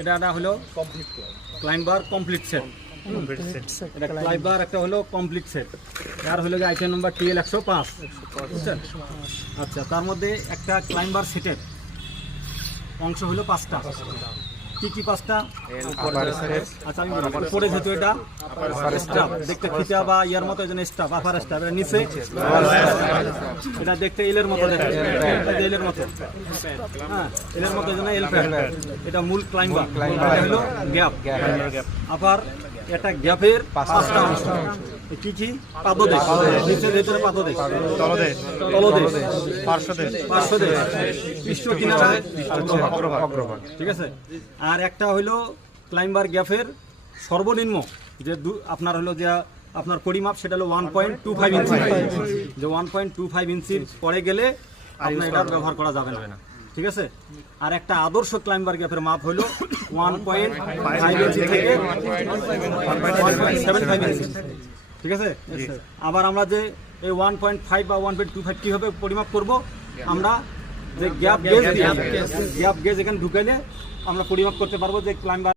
এটা হলো climber complete set. এটা ক্লাইম্বার একটা হলো কমপ্লিট সেট, আর হলো যে আইটেম নাম্বার TL 105, বুঝছেন? আচ্ছা, তার মধ্যে একটা ক্লাইম্বার সেটের অংশ হলো 5টা। কি কি 5টা? আচ্ছা আমি বলি, উপরে যেহেতু এটা স্টাফ দেখতে ফিতা বা ইয়ার মতো, এজন্য স্টাফ আপার স্টাফ। এটা নিচে এটা দেখতে এলের মতো, দেখতে এলের মতো, হ্যাঁ এলের মতো, এজন্য এল প্যাড। এটা মূল ক্লাইম্বার, এটা হলো গ্যাপ। আবার এটা গ্যাপের 5টা অংশ। কি কি? পাদদেশ, নিচের ভেতরে পাদদেশ, তলদেশ, পার্শ্বদেশ, পৃষ্ঠ কিনারা, অগ্রভাগ, ঠিক আছে? আর একটা হইলো ক্লাইম্বার গ্যাপের সর্বনিম্ন যে আপনার হলো যে আপনার পরিমাপ, সেটা হলো 1.25 ইঞ্চি। যে 1.25 ইঞ্চির পরে গেলে আপনার এটা ব্যবহার করা যাবে না, ঠিক আছে? আর একটা আদর্শ ক্লাইম্বার গ্যাপের মাপ হলো 1.5 ইঞ্চি থেকে 1.75 ইঞ্চি, ঠিক আছে? আবার আমরা যে এই 1.5 বা 1.25 কিভাবে পরিমাপ করব? আমরা যে গ্যাপ গেজ এখানে ঢুকাইলে আমরা পরিমাপ করতে পারবো যে ক্লাইম্বার